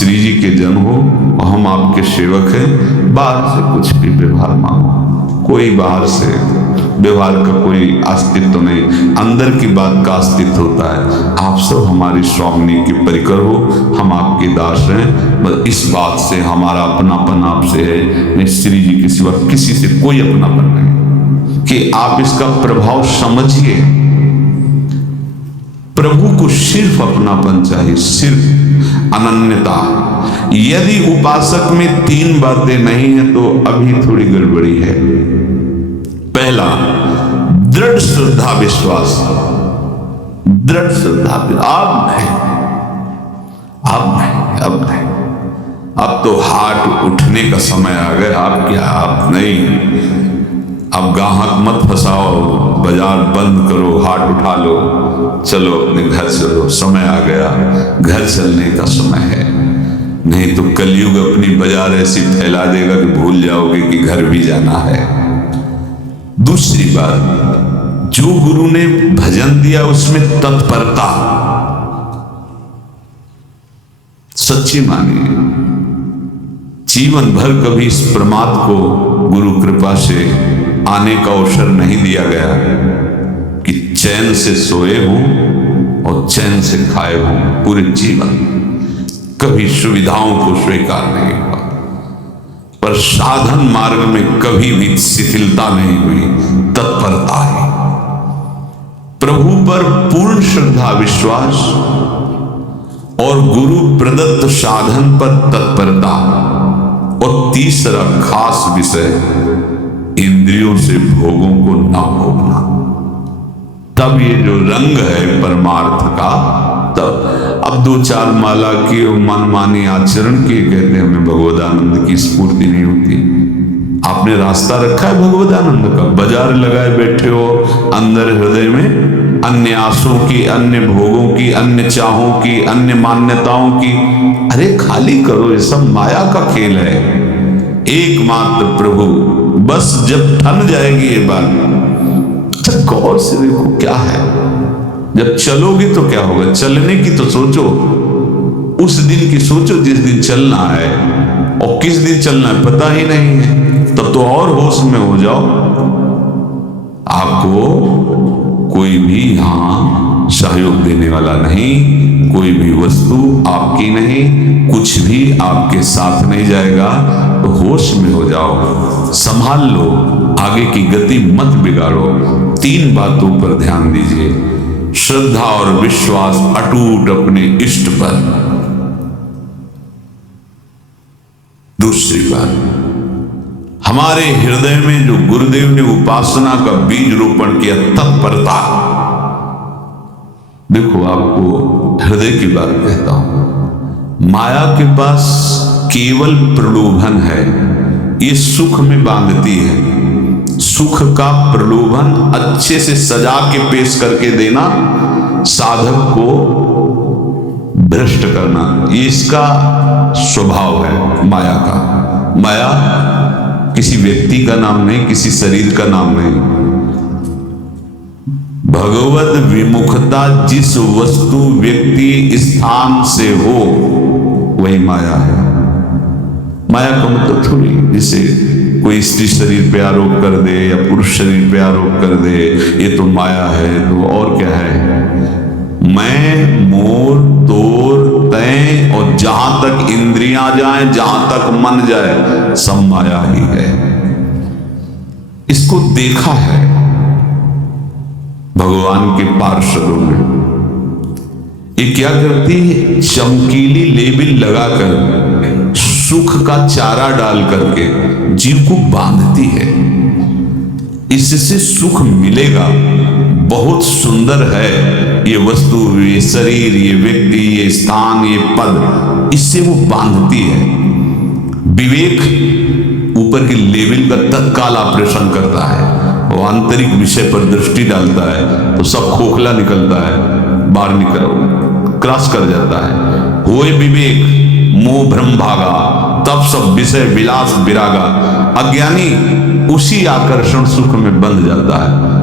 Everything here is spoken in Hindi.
श्री जी के जन हो और हम आपके सेवक हैं, बाहर से कुछ भी व्यवहार मांगो, कोई बाहर से व्यवहार का कोई अस्तित्व नहीं, अंदर की बात का अस्तित्व होता है। आप सब हमारी स्वामिनी के परिकर हो, हम आपके दास हैं, बस इस बात से हमारा अपनापन आपसे है, नहीं श्री जी के सिवा किसी से कोई अपनापन नहीं, कि आप इसका प्रभाव समझिए। प्रभु को सिर्फ अपनापन चाहिए, सिर्फ अनन्यता। यदि उपासक में तीन बातें नहीं है तो अभी थोड़ी गड़बड़ी है। पहला, दृढ़ श्रद्धा विश्वास, दृढ़ श्रद्धा। अब नहीं, अब तो हाथ उठने का समय आ गया। आप क्या, आप नहीं, अब गाहक मत फंसाओ, बाजार बंद करो, हाथ उठा लो, चलो अपने घर चलो, समय आ गया, घर चलने का समय है। नहीं तो कलयुग अपनी बाजार ऐसी फैला देगा कि भूल जाओगे कि घर भी जाना है। दूसरी बात, जो गुरु ने भजन दिया उसमें तत्परता, सच्ची मानिए। जीवन भर कभी इस प्रमाद को गुरु कृपा से आने का अवसर नहीं दिया गया कि चैन से सोए हों और चैन से खाए हों। पूरे जीवन कभी सुविधाओं को स्वीकार नहीं हुआ, पर साधन मार्ग में कभी भी शिथिलता नहीं हुई, तत्परता है। प्रभु पर पूर्ण श्रद्धा विश्वास और गुरु प्रदत्त साधन पर तत्परता। और तीसरा खास विषय, इंद्रियों से भोगों को न भोगना। तब ये जो रंग है परमार्थ का, तब अब दो चार माला की मनमानी आचरण की कहते हैं हमें भगवदानंद की स्फूर्ति नहीं होती। आपने रास्ता रखा है भगवदानंद का, बाजार लगाए बैठे हो अंदर हृदय में अन्य आशों की, अन्य भोगों की, अन्य चाहों की, अन्य मान्यताओं की। अरे खाली करो, ये सब माया का खेल है। एकमात्र प्रभु, बस जब ठन जाएगी ये बात, अच्छा गौर से देखो क्या है। जब चलोगे तो क्या होगा, चलने की तो सोचो, उस दिन की सोचो जिस दिन चलना है, और किस दिन चलना है पता ही नहीं है, तब तो और होश में हो जाओ। आपको कोई भी यहां सहयोग देने वाला नहीं, कोई भी वस्तु आपकी नहीं, कुछ भी आपके साथ नहीं जाएगा। तो होश में हो जाओ, संभाल लो, आगे की गति मत बिगाड़ो। तीन बातों पर ध्यान दीजिए, श्रद्धा और विश्वास अटूट अपने इष्ट पर। दूसरी बात, हमारे हृदय में जो गुरुदेव ने उपासना का बीज रोपण किया, तत्परता। देखो आपको हृदय की बात कहता हूं, माया के पास केवल प्रलोभन है, ये सुख में बांधती है। सुख का प्रलोभन अच्छे से सजा के पेश करके देना, साधक को भ्रष्ट करना, ये इसका स्वभाव है माया का। माया किसी व्यक्ति का नाम नहीं, किसी शरीर का नाम नहीं। भगवत विमुखता जिस वस्तु व्यक्ति स्थान से हो वही माया है। माया का मतलब थोड़ी जिसे कोई स्त्री शरीर पे आरोप कर दे या पुरुष शरीर पे आरोप कर दे ये तो माया है, तो और क्या है। मैं, मोर, तोर, तय और जहां तक इंद्रियां जाएं, जहां तक मन जाए, सब माया ही है। इसको देखा है भगवान के पार्षदों में। ये क्या करती है, चमकीली लेबिल लगाकर, सुख का चारा डाल करके जीव को बांधती है। इससे सुख मिलेगा, बहुत सुंदर है ये वस्तु, ये शरीर, ये व्यक्ति, ये स्थान, ये पद, इससे वो बांधती है। विवेक ऊपर की लेवल का तत्काल ऑपरेशन करता है, वो आंतरिक विषय पर दृष्टि डालता है तो सब खोखला निकलता है, बाहर निकल क्रॉस कर जाता है। होए विवेक मोह भ्रम भागा, तब सब विषय विलास विरागा। अज्ञानी उसी आकर्षण सुख में बंध जाता है।